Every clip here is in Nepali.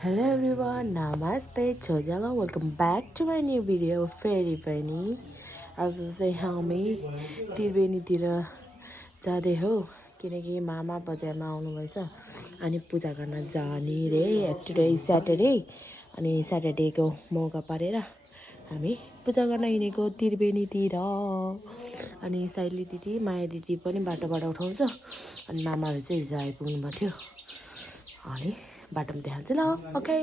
Hello everyone, Namaste, Chojala. Welcome back to my new video. फेरि पनि आज चाहिँ हामी त्रिवेणीतिर जाँदै हो किनकि मामा बजारमा आउनुभएछ अनि पूजा गर्न जाने रे टुडे स्याटरडे अनि स्याटरडेको मौका पारेर हामी पूजा गर्न हिँडेको त्रिवेणीतिर अनि साइली दिदी माया दिदी पनि बाटोबाट उठाउँछ अनि मामाहरू चाहिँ हिजो आइपुग्नु भएको थियो अनि बाटोमा देखाउँछु ल ओके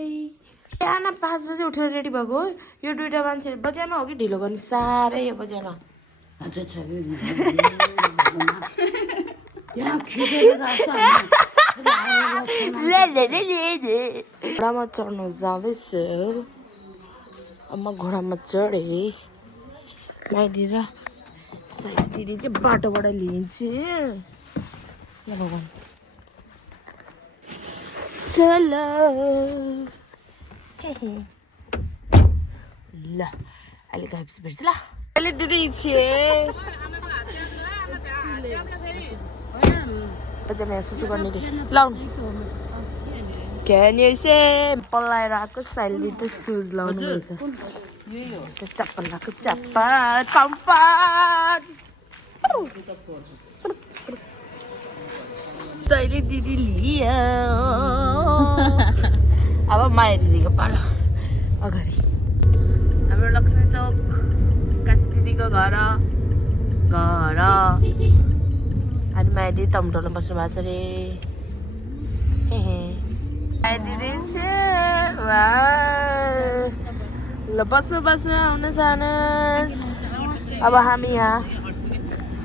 बिहान 5 बजे उठेर रेडी भएको यो दुईटा मान्छे बजारमा हो कि ढिलो गर्ने साह्रै यो बजारमा घोडामा चढ्नु जाँदैछु अब म घोडामा चढेँ माइदिएर दिदी चाहिँ बाटोबाट लिन्छ ल भगवान् चलो ल अहिले गएपछि भेट्छ ल अहिले दिदी छे बजारमा सुसु गर्ने रे लाउनु क्यान यु से पल्लाएर आएको साइली त सुज लाउनु भएछ त्यो चप्पल लगाएको चप्पल कम्फर्ट साइली दिदी लियो अब माया दिदीको पालो अगाडि हाम्रो लक्ष्मी चौक काशी दिदीको घर अनि माया दिदी टमटोमा बस्नु भएको छ रे माया दिदी ल बस्नु आउन जानुहोस् अब हामी यहाँ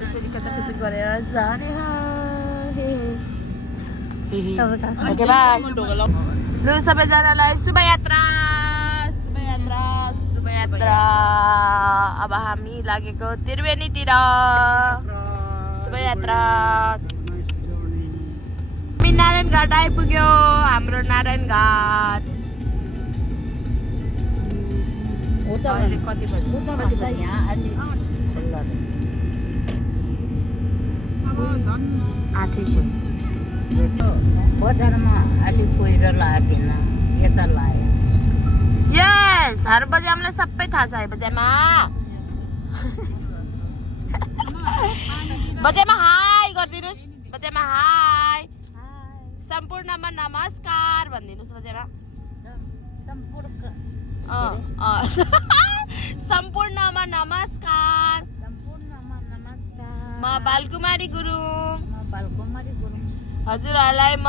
यसरी कचक गरेर जाने ओके बाई लु सबैजनालाई शुभयात्रा अब हामी लागेको त्रिवेणीतिर शुभयात्रा हामी नारायण घाट आइपुग्यो हाम्रो नारायण घाट कति बज्यो बजारमा अलिक गएर लागेन यता लाग्यो यस हाम्रो बजारलाई सबै थाहा छ है बजारमा हाई गरिदिनुहोस् बजारमा हाई सम्पूर्णमा नमस्कार भनिदिनुहोस् बजारमा सम्पूर्णमा नमस्कार म बालकुमारी गुरुङ हजुरहरूलाई म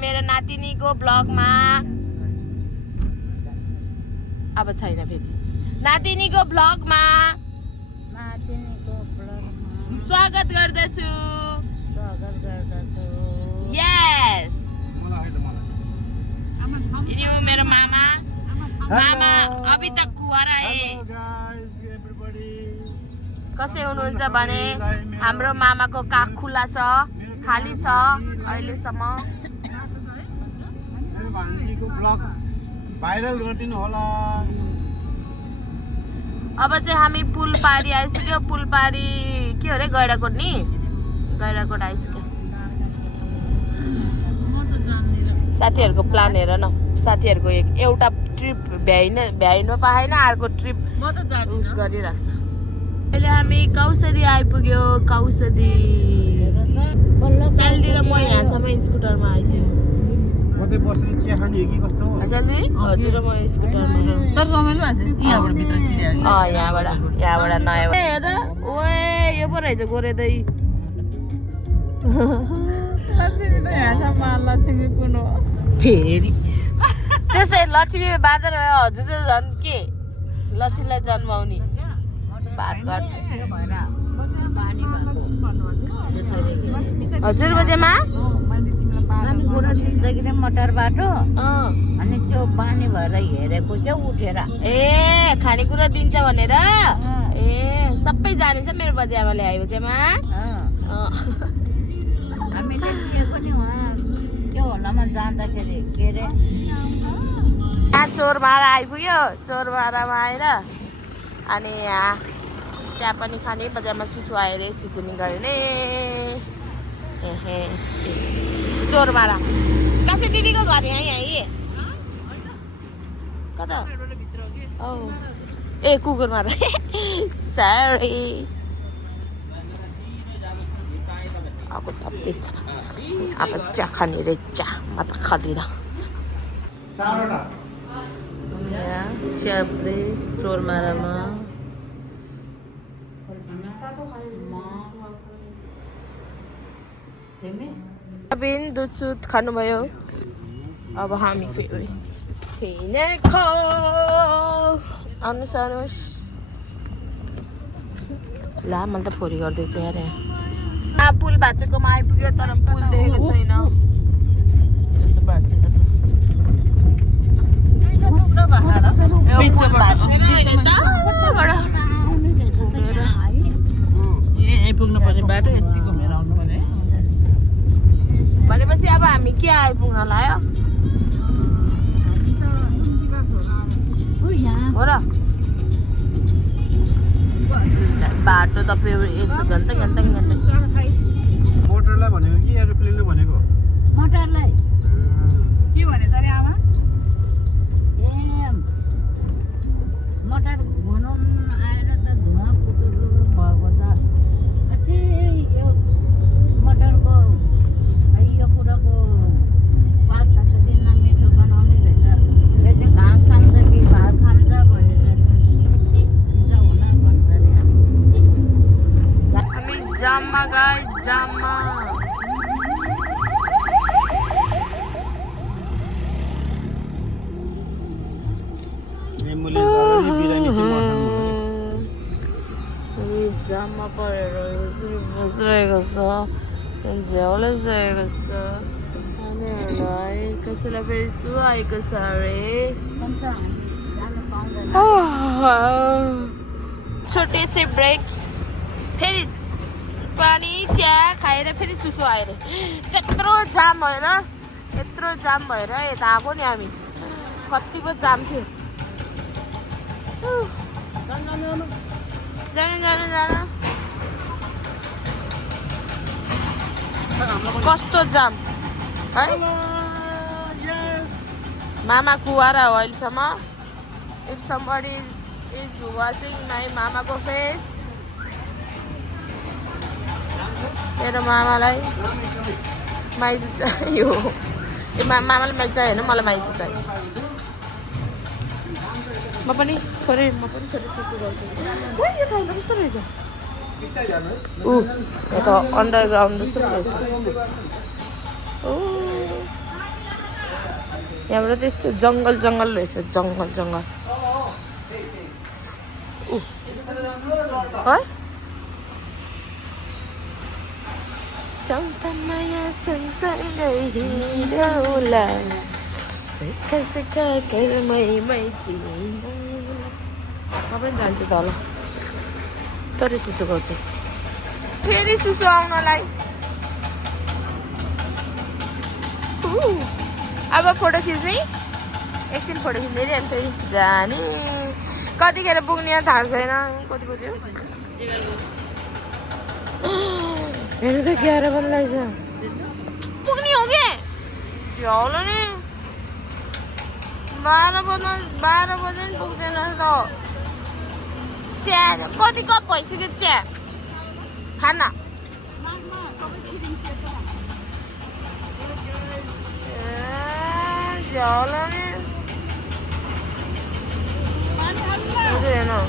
मेरो नातिनीको ब्लगमा अब छैन फेरि नातिनीको ब्लगमा स्वागत गर्दछु यस यो मेरो मामा अभी तक कुवारा है कसै हुनुहुन्छ भने हाम्रो मामाको काख खुला छ खाली छ अहिलेसम्म भाइरल गरिदिनु होला अब चाहिँ हामी पुल पारी आइसक्यो पुल पारी के हो रे गैराकोट नि गैराकोट आइसक्यो साथीहरूको प्लान हेर न साथीहरूको एउटा ट्रिप भ्याइनु पाएन अर्को ट्रिप उस गरिरहेको छ अहिले हामी कौसदी आइपुग्यो कौसदी सालदी र म यहाँसम्म स्कुटरमा आइथ्यो कतै बस्ने चिया खाने हो कि कस्तो सालदी हजुर म स्कुटरमा तर रमाइलो भएको थियो यहाँबाट भित्र छिर्यो यहाँबाट नयाँ हेर ओए यो पो रहेछ गोरेदै लक्ष्मी त यहाँसम्म लक्ष्मी कुन हो फेरि त्यसै लक्ष्मी बाँदर हजुर चाहिँ झन् के लक्ष्मीलाई जन्माउने बात गर्छ हजुर बजेमा मटर बाटो अनि त्यो पानी भएर हेरेको क्या उठेर ए खानेकुरा दिन्छ भनेर ए सबै जानेछ मेरो बजेमाले आयो बजेमा हामीले के पनि त्यो होलामा जाँदाखेरि के अरे यहाँ चोरमारा आइपुग्यो चोरमारामा आएर अनि यहाँ चिया पनि खाने बजारमा सुसु आएर सुचुनी गर्ने चोरमारा काशी दीदी को घर यहीं है ये कता ए कुकुरमा र सरी अब तप्दैछ अब चिया खाने रे चिया म त खाँदिनँ चिया चोरमारामा बिन दुध सुध खानुभयो अब हामी फेरि आउनुहोस् आउनुहोस् ला मैले त फोरी गर्दैछ यहाँ पुल भाँचेकोमा आइपुग्यो तर पुल देखेको छैन यस्तो भाँचेको आइपुग्नु पर्ने बाटो यति घुमेर आउनु पर्ने भनेपछि अब हामी के आइपुग्न लाग्यो हो र बाटो त यस्तो घन्टा मोटरलाई भनेको कि एरोप्लेनले भनेको मोटरलाई के भनेछ अरे आमा ए मोटर भनौँ आएर त धुवा पुटुरु भएको त साँच्चै यो मोटरको यो कुराको पात दिन मिठो बनाउने रहेछ यसले घाँस खान्छ कि भात खान्छ भनेर हुन्छ होला भन्छ अरे हामी जाममा गए जाममा जाममा परेर बसिरहेको छ झ्याउले सरेको छ नानीहरूलाई कसैलाई फेरि सुहाएको छ अरे छोटे से ब्रेक फेरि पानी चिया खाएर फेरि सुसु आएर त्यत्रो जाम भएर यता आएको नि हामी कतिको जाम थियो जानु कस्तो जाम है मामा कुवारा हो अहिलेसम्म if somebody is watching my मामाको फेस मेरो मामालाई माइजू चाहियो मामालाई माइजू चाहियो होइन मलाई माइजू चाहियो म पनि थोरै सुसु गर्छु यो ठाउँ कस्तो रहेछ यो त अन्डरग्राउन्ड जस्तो रहेछ यहाँबाट त्यस्तो जङ्गल रहेछ जङ्गल है चम्पामाया सँगसँगै हिँडौला म पनि जान्छु तल तरै सुसु गर्छु फेरि सुसु आउनलाई अब फोटो खिच्ने एकछिन फोटो खिच्दै अनि फेरि जाने कतिखेर पुग्ने थाहा छैन कति बज्यो हेर्नु त 11 बज्दैछ पुग्ने हो कि झ्याउलो नि 12 बजे नि पुग्दैन त चिया कति कप भइसक्यो चिया खाना झ्याउलो नि हेर्नु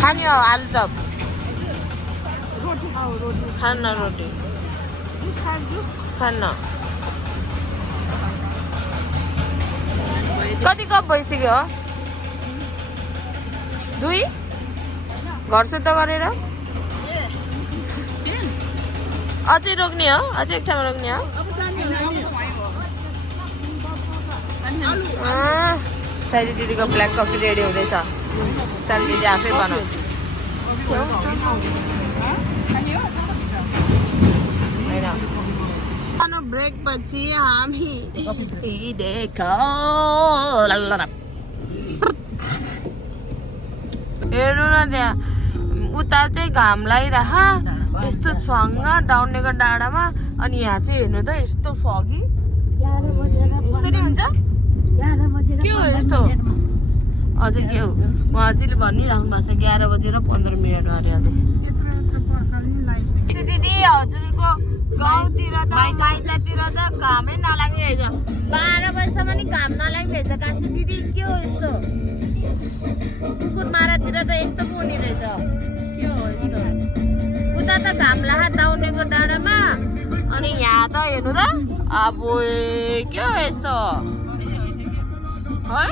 खाने हो आलुचप खान्न रोटी खान्न कति कप भइसक्यो 2 घर शुद्ध गरेर अझै रोक्ने हो अझै एक ठाउँमा रोक्ने हो साइली दिदीको ब्ल्याक कफी रेडी हुँदैछ साइली दिदी आफै बनाऊ होइन ब्रेक पछि हामी देखो हेर्नु न त्यहाँ उता चाहिँ घाम लागिरह यस्तो छुवाङ्ग डाउनेको डाँडामा अनि यहाँ चाहिँ हेर्नु त यस्तो फगी 11 बजेर यस्तो नि हुन्छ 11 बजेर के हो यस्तो अझै के हो उहाँहरूले भनिराख्नु भएको छ 11 बजेर 15 मिनटमा अरे अझै दिदी हजुरको गाउँतिर त माइततिर त घामै नलाग्ने रहेछ 12 बजीसम्म नि घाम नलाग्ने रहेछ काशी दिदी के हो यस्तो कुकुर मारातिर त यस्तो पो हुने रहेछ के हो यस्तो उता त घाम लाहा दाउनेको डाँडामा अनि यहाँ त हेर्नु त अब के हो यस्तो है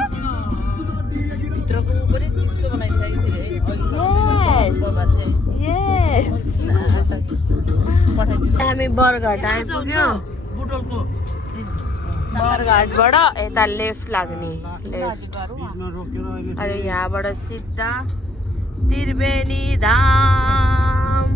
हामी बरघाट आइपुग्यो बरघाटबाट यता लेफ्ट लाग्ने लेफ्ट अनि यहाँबाट सिधा त्रिवेणी धाम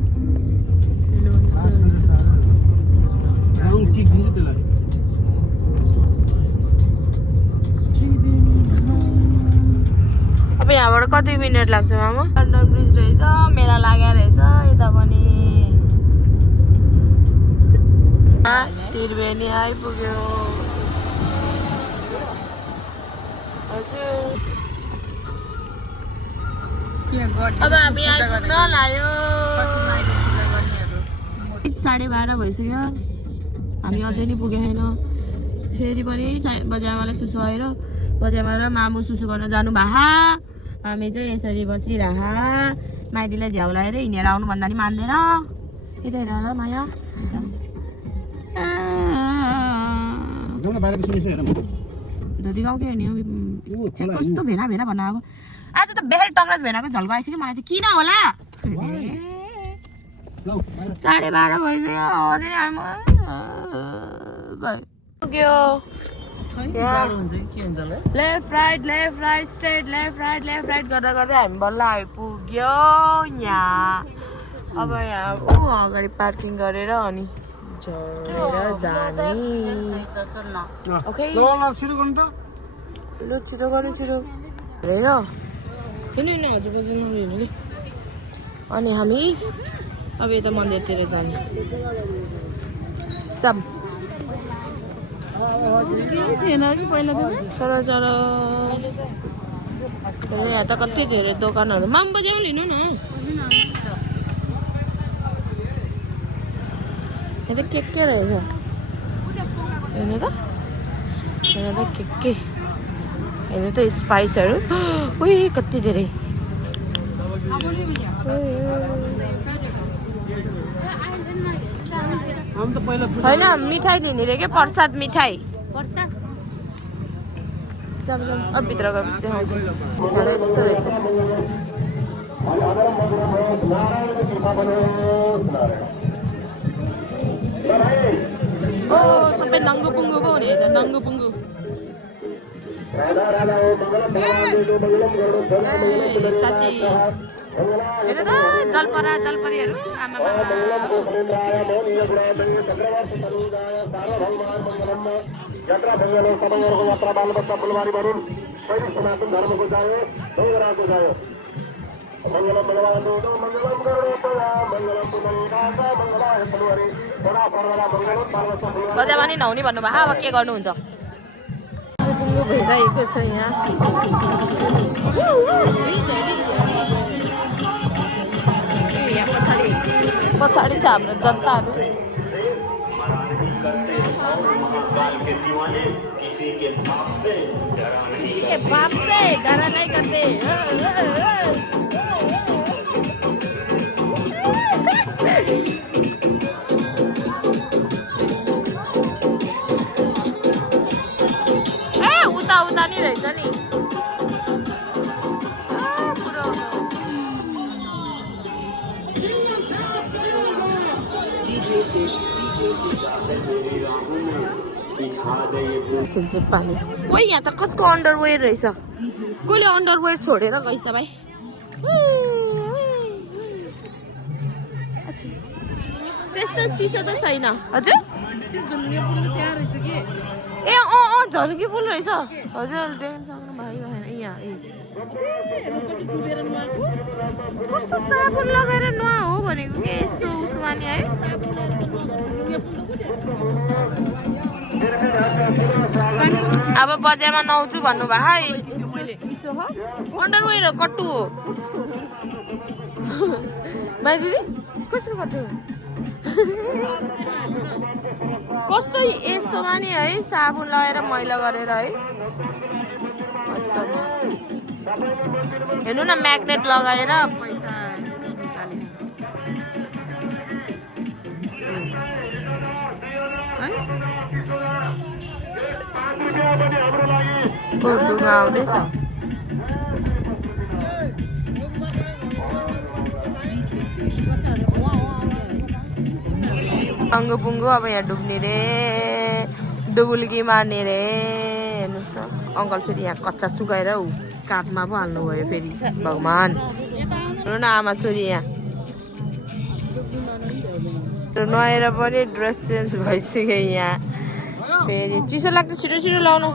अब यहाँबाट कति मिनट लाग्छ मामा अन्डर ब्रिज रहेछ मेला लागेको रहेछ यता पनि त्रिवेणी आइपुग्यो अब हामी आइपुग्न लाग्यो 12:30 भइसक्यो हामी अझै नि पुगेको छैन फेरि पनि बजारमालाई सुसु आएर बजारमा मामु सुसु गर्न जानु भा हामी चाहिँ यसरी बसिरह माइतीलाई झ्याउ लगाएर हिँडेर आउनु भन्दा नि मान्दैन यता हेर ल माया धोती गाउँ के हेर्ने कस्तो भेना भेना भन्न आएको आज त बेहेर टक्रास भेनाको झल्को आइसक्यो मलाई त किन होला 12:30 भइसक्यो अझै पुग्यो left right straight left right गर्दा गर्दै हामी बल्ल आइपुग्यो यहाँ अब यहाँ अगाडि पार्किङ गरेर अनि झरेर जाने ओके लु छिटो गर्नु छिटो हेरेन किन हजुर बजारमा हेर्नु कि अनि हामी अब यता मन्दिरतिर जाने जाम थिएन कि पहिला चरा यहाँ त कति धेरै दोकानहरू माम बजाउँ लिनु न यहाँ त के रहेछ हेर्नु त के हेर्नु त स्पाइसहरू उही कति धेरै होइन मिठाई लिने रे के प्रसाद मिठाई अब भित्र गएपछि देखाउँछु ओ सबै नङ्गु पुङ्गु पो हुने रहेछ नङ्गु पुङ्गु साँच्ची हेर त जलपरीहरू आमा बजारमा नि नहुने भन्नुभयो अब के गर्नुहुन्छ पुङ्गु भइरहेको छ यहाँ पछाडि छ हाम्रो जनताहरू किसी के बाप से डरा नहीं करते उता नि रहेछ नि पानी ओइ यहाँ त कसको अन्डरवेयर रहेछ कसले अन्डरवेयर छोडेर गइछ भाइ त्यस्तो चिसो त छैन हजुर ए झल्की फुल रहेछ हजुर देख्न सक्नु भयो यहाँ कस्तो साबुन लगाएर नुहा हो भनेको के यस्तो उसमा नि है अब बजारमा नुहाउँछु भन्नुभयो है अन्डरवेयर कट्टु हो भाइ दिदी कसको कट्टु कस्तो यस्तोमा नि है साबुन लगाएर मैला गरेर है हेर्नु न म्याग्नेट लगाएर पैसा ढुङ्गा आउँदैछ अङ्गपुङ्गो अब यहाँ डुब्ने रे डुबुल्की मार्ने रे हेर्नुहोस् न अङ्कल फेरि यहाँ कच्चा सुकाएर ऊ काठमा पो हाल्नुभयो फेरि भगवान् हेर्नु न आमा छोरी यहाँ नुहाएर पनि ड्रेस चेन्ज भइसक्यो यहाँ फेरि चिसो लाग्छ छिटो छिटो लाउनु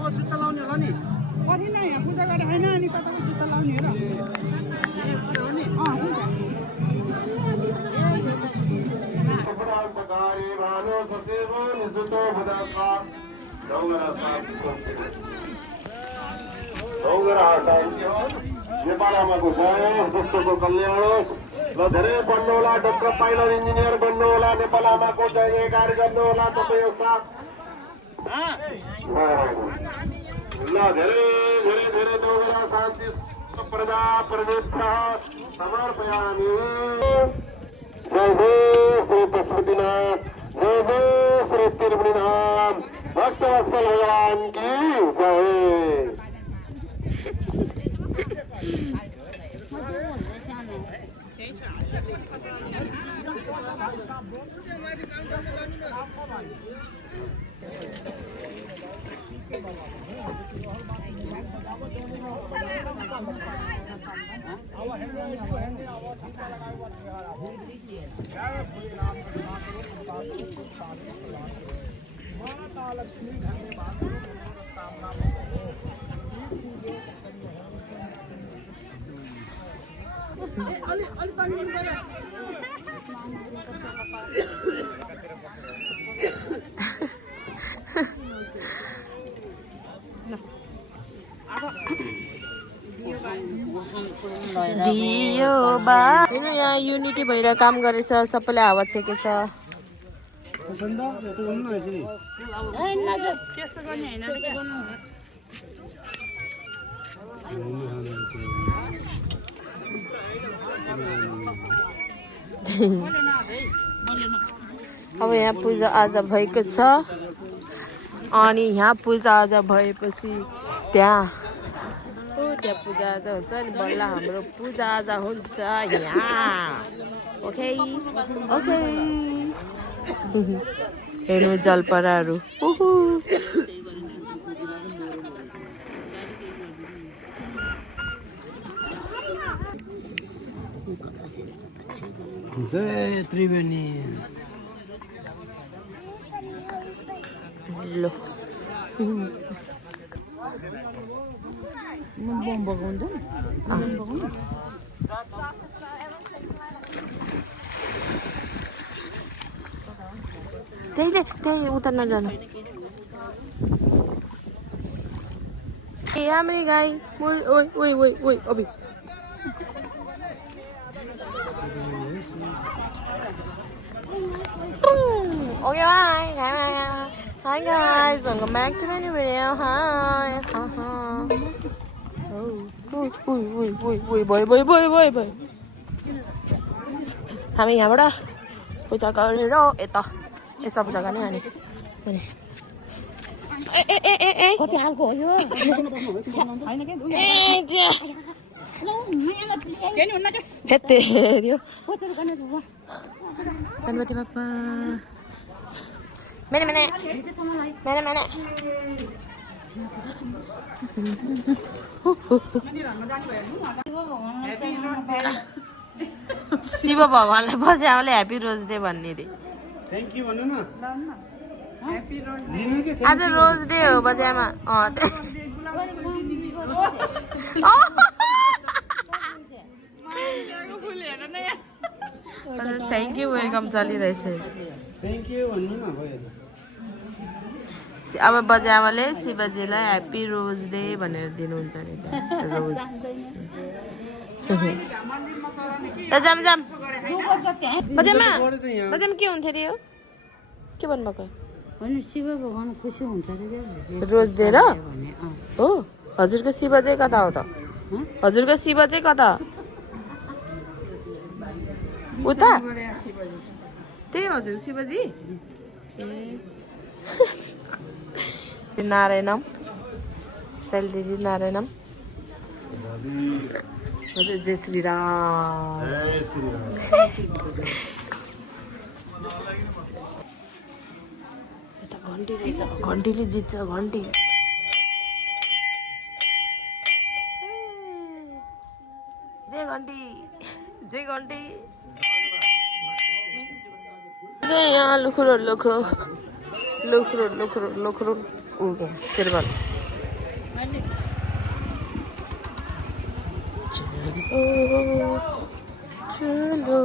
नेपालमाको जस्तो कल्याण होस् र धेरै बन्नुहोला डक्टर पाइलट इन्जिनियर बन्नुहोला नेपालमाको जय जयकार गर्नुहोला तपाईँको साथ ल धेरै धेरै धेरै नौगरा शान्ति प्रजा प्रदेशः समर्पयामि जय जय श्री पशुपतिनाथ जय जय श्री त्रिवेणीधाम भक्तवत्सल भगवान की जय दियो बा हेर्नु यहाँ युनिटी भएर काम गरेछ सबैले हावा छेकेछ अब यहाँ पूजा आज भएको छ अनि यहाँ पूजा आज भएपछि त्यहाँ पूजा आज हुन्छ नि बल्ल हाम्रो पूजा आज हुन्छ यहाँ ओके ओके हेर्नु जलपराहरू जय त्रिवेणी लो बम बगाउँछ त्यही उता नजानु ए हाम्री गाई ओइ ओइ ओइ ओइ अबि Okay, bye. Hi guys, welcome back to my new video. Hi. Boy. हामी यहाँबाट पूजा गरेर यता यस्तो पूजा गर्ने अनि कति हालको हो यो गणपति बाप्पा मैंने शिव भगवानलाई बजाउले ह्यापी रोज डे भन्ने रे थ्याङ्क यू भन्नु न आज रोज डे हो बजामा थ्याङ्क यू वेलकम चलिरहेछ थ्याङ्क यू भन्नु न भयो अब बजामाले शिवजीलाई ह्याप्पी रोज डे भनेर दिनुहुन्छ नि रोज जाम जाम बजामा बजामा के हुन्थ्यो अरे यो के भन्नुभएको होइन शिव भगवान खुसी हुन्छ अरे रोज दिएर भने हो हजुरको शिव चाहिँ कता हो त हजुरको शिव चाहिँ कता उता त्यही हजुर शिवजी ए नारायणम शैलदेवी नारायणम हजुर जय श्रीराम यता घन्टी रहेछ घन्टीले जित्छ घन्टी जय घन्टी जय घन्टी यहाँ लुखुरो लुखुरो लुखुरो लुखुरो लुखुरो उगे तिरुपल चलो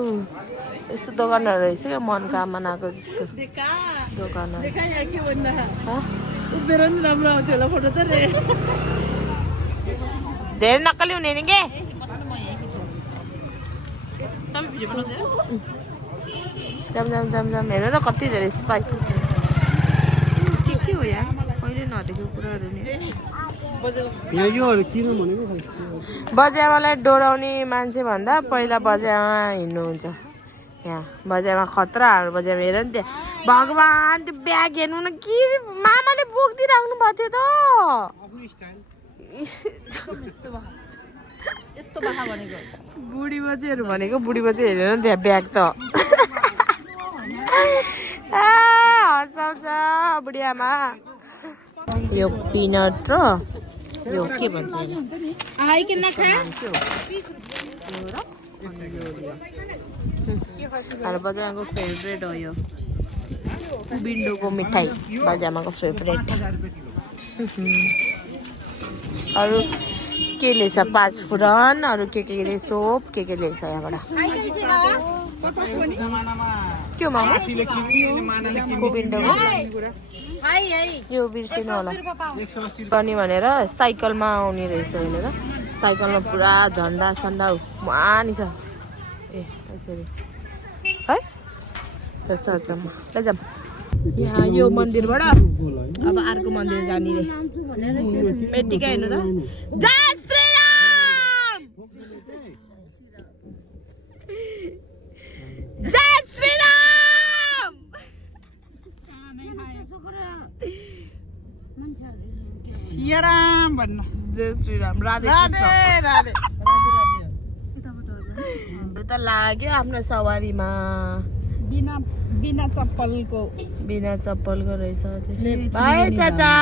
यस्तो दोकानहरू रहेछ क्या मनोकामनाको जस्तो दोकानहरू धेरै नक्कली हुने नि के जाम जाम जाम जाम हेर्नु त कति धेरै स्पाइसी के हो यहाँ कहिले नदेखेको कुराहरू नि यहाँ योहरू किन भनेको बजामालाई डोराउने मान्छे भन्दा पहिला बजामा हिँड्नुहुन्छ यहाँ बजामा खतराहरू बजामा हेर नि त्यहाँ भगवान् त्यो ब्याग हेर्नु न के मामाले बोकिदिइराख्नु भएको थियो त बुढी बजेहरू भनेको बुढी बजे हेरेर नि त्यहाँ ब्याग त हँसाउँछ बुढियामा यो पिनट र यो के भन्छ हाम्रो बजामाको फेभरेट हो यो विन्डोको मिठाई बजामाको फेभरेट अरू के लिएछ 5 फुरन अरू के सोप के लिएछ यहाँबाट के हो मामा विन्डोको यो बिर्सिनु होला पनि भनेर साइकलमा आउने रहेछ होइन र साइकलमा पुरा झन्डा सन्डा मानी छ ए यसरी है कस्तो छ लैजाम यहाँ यो मन्दिरबाट अब अर्को मन्दिर जाने रे मेटिका हेर्नु त जय श्रीराम जय श्रीराम सियाराम भन्नु जय श्रीराम राधे कृष्ण राधे त लाग्यो आफ्नो सवारीमा बिना चप्पलको रहेछ भाइ चाचा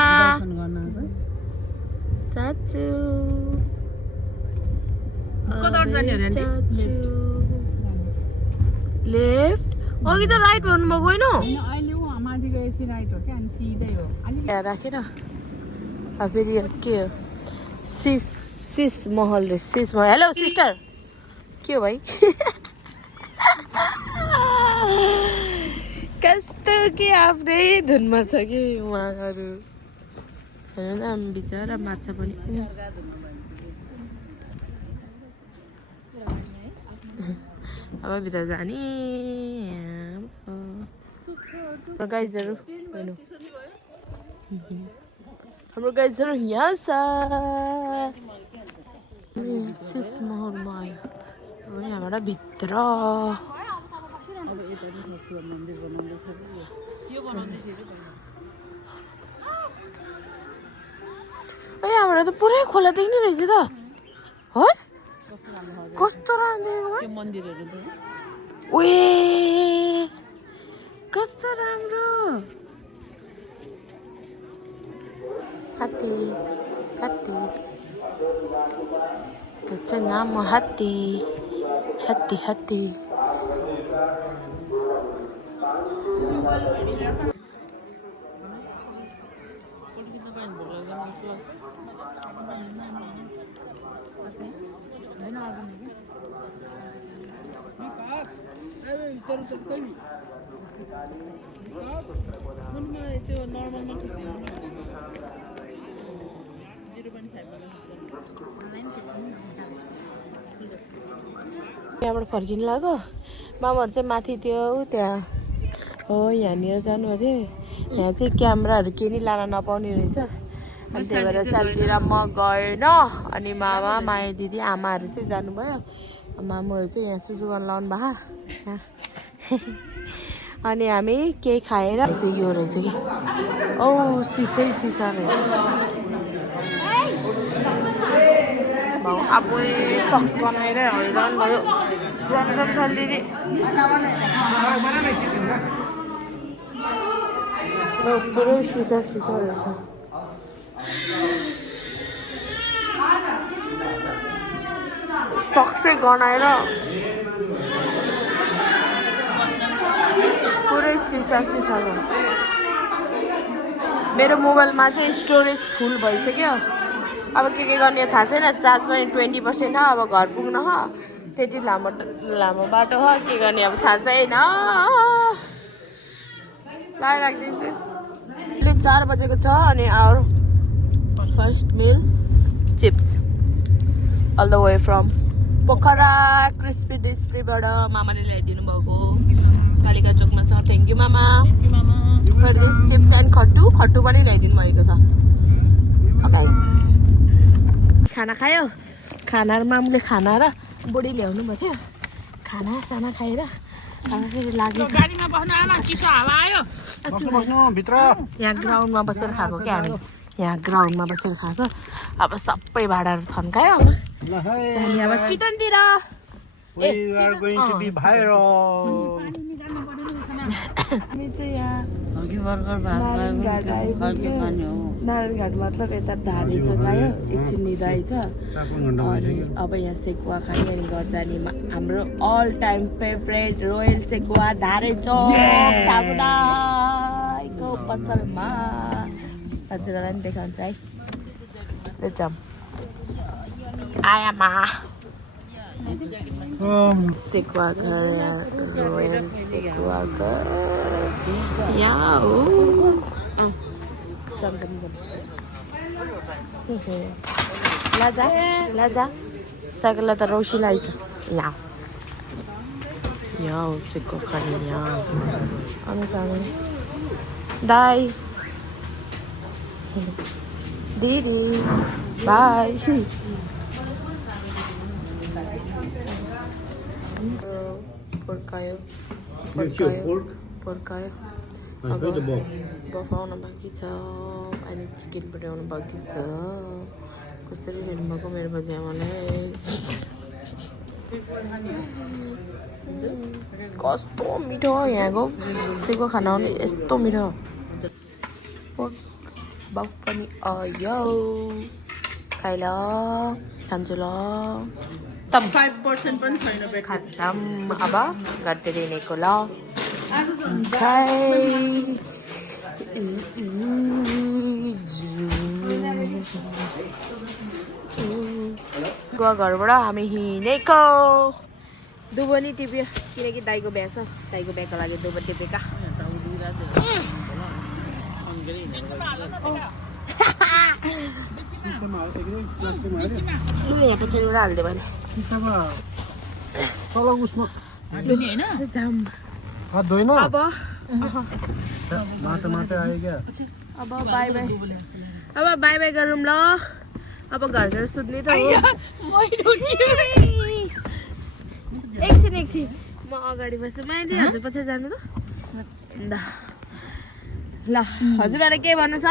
चाचु लेफ्ट अघि त राइट भन्नुभएको होइन अहिले माथि गएपछि राइट हो क्या अनि सिधै हो यहाँ राखेर फेरि के हो सिस महल रे सिस महल हेलो सिस्टर के हो भाइ कस्तो के आफ्नै धुनमा छ कि उहाँहरू हेर्नु न बिचरा माछा पनि अब भित्र जाने गाइजहरू हेर्नु हाम्रो गाइजहरू यहाँ छ सिस महलमा आयो यहाँबाट भित्र यहाँबाट त पुरै खोला देख्ने रहेछ त है कस्तो राम्रो ओए कस्तो राम्रो हात्ती हात्ती कस्तो नाम हात्ती हात्ती हात्ती त्यो नर्मलमा यहाँबाट फर्किनु लाग्यो मामाहरू चाहिँ माथि त्यो त्यहाँ हो यहाँनिर जानुभएको थियो यहाँ चाहिँ क्यामेराहरू केही नि लान नपाउने रहेछ अनि त्यही भएर सेल्फी र म गएन अनि मामा माया दिदी आमाहरू चाहिँ जानुभयो मामुहरू चाहिँ यहाँ सुसु गर्न लाउनु भएको अनि हामी केही खाएर चाहिँ यो रहेछ कि औ सिसा रहेछ आफै सक्स बनाएर हैरान भयो जमजम दिदी पुरै सिसा रहेछ सक्सै गनाएर पुरै सिसा भयो मेरो मोबाइलमा चाहिँ स्टोरेज फुल भइसक्यो अब के गर्ने थाहा छैन चार्ज पनि 20% हो अब घर पुग्न हो त्यति लामो बाटो हो के गर्ने अब थाहा छैन राखिदिन्छु अहिले 4 बजेको छ अनि our first meal chips all the way from Pokhara crispy डिस्प्रीबाट मामाले ल्याइदिनु भएको कालिका चोकमा छ थ्याङ्क यू मामा फर दिस चिप्स एन्ड खट्टु पनि ल्याइदिनु भएको छ ओके खाना खायो खाना र मामुले खाना र बुढी ल्याउनु भएको थियो खाना साना खाएर फेरि लाग्यो गाडीमा बस्न आमा चिसो हावा आयो बस्नु भित्र यहाँ ग्राउन्डमा बसेर खाएको क्या हामी यहाँ ग्राउन्डमा बसेर खाएको अब सबै भाडाहरू थन्कायो अब चिकनतिर We are going to be viral. हामी चाहिँ यहाँ अघि भर्खर भात नारायण घाट आइपुग्यो नारायण घाट मतलब यता धारे जग्गा आयो एकछिन निदाएछ अनि अब यहाँ सेकुवा खाने अनि घर जाने हाम्रो all time favourite royal sekuwa धारे चौक थापुदाको पसलमा हजुरहरूलाई पनि देखाउँछ है जाऊँ आयामा सेकुवा घर रोयल सेकुवा घर यहाँ हो लाजा साइकललाई त रौसी लगाइछ यहाँ हो सेकुवा खाने यहाँ अनुसार दाई दिदी बाई पर्कायो अब बफाउन बाँकी छ अनि चिकन बनाउनु बाँकी छ कसरी हेर्नुभएको मेरो बजामालाई कस्तो मिठो यहाँको सेको खाना पनि यस्तो मिठो बाफ पनि आयो खाइल खान्छु ल 5% पनि छैन खत्तम अब गर्दै हिँडेको ल घरबाट हामी हिँडेको दुबो नि टिप्यो किनकि दाइको बिहा छ दाइको बिहाको लागि दुबो टिपेका पछाडिबाट हालिदियो भने अब अब बाई बाई गरौँ ल अब घर गएर सुत्ने त हो एकछिन म अगाडि बस्छु मैले हजुर पछि जानु त ल हजुरहरूलाई के भन्नु छ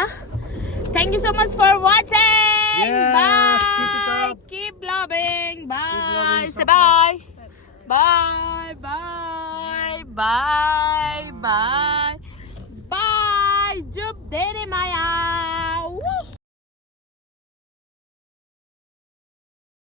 Thank you so much for watching. Yes, bye. Keep loving. Bye. Say bye. Bye. Bye. Bye. Bye.